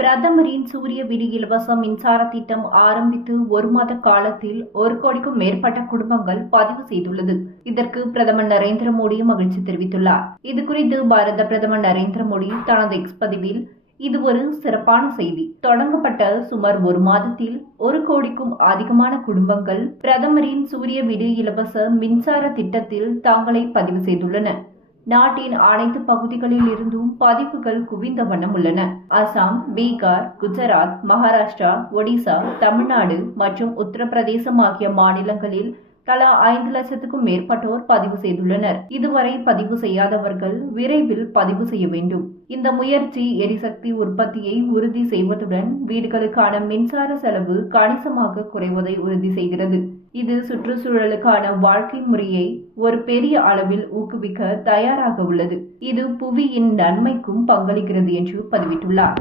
பிரதமரின் சூரிய விதி இலவச மின்சார திட்டம் ஆரம்பித்து ஒரு மாத காலத்தில் ஒரு கோடிக்கும் மேற்பட்ட குடும்பங்கள் பதிவு செய்துள்ளது. இதற்கு பிரதமர் நரேந்திர மோடி மகிழ்ச்சி தெரிவித்துள்ளார். இதுகுறித்து பாரத பிரதமர் நரேந்திர மோடி தனது எக்ஸ் பதிவில் இது ஒரு சிறப்பான செய்தி. தொடங்கப்பட்ட சுமார் ஒரு மாதத்தில் ஒரு கோடிக்கும் அதிகமான குடும்பங்கள் பிரதமரின் சூரிய விடு இலவச மின்சார திட்டத்தில் தாங்களை பதிவு செய்துள்ளன. நாட்டின் அனைத்து பகுதிகளில் இருந்தும் பதிப்புகள் குவிந்த வண்ணம் உள்ளன. அசாம் பீகார் குஜராத் மகாராஷ்டிரா ஒடிசா தமிழ்நாடு மற்றும் உத்தரப்பிரதேசம் ஆகிய மாநிலங்களில் தலா ஐந்து லட்சத்துக்கும் மேற்பட்டோர் பதிவு செய்துள்ளனர். இதுவரை பதிவு செய்யாதவர்கள் விரைவில் பதிவு செய்ய வேண்டும். இந்த முயற்சி எரிசக்தி உற்பத்தியை உறுதி செய்வதுடன் வீடுகளுக்கான மின்சார செலவு கணிசமாக குறைவதை உறுதி செய்கிறது. இது சுற்றுச்சூழலுக்கான வாழ்க்கை முறையை ஒரு பெரிய அளவில் ஊக்குவிக்க தயாராக உள்ளது. இது புவியின் நன்மைக்கும் பங்களிக்கிறது என்று பதிவிட்டுள்ளார்.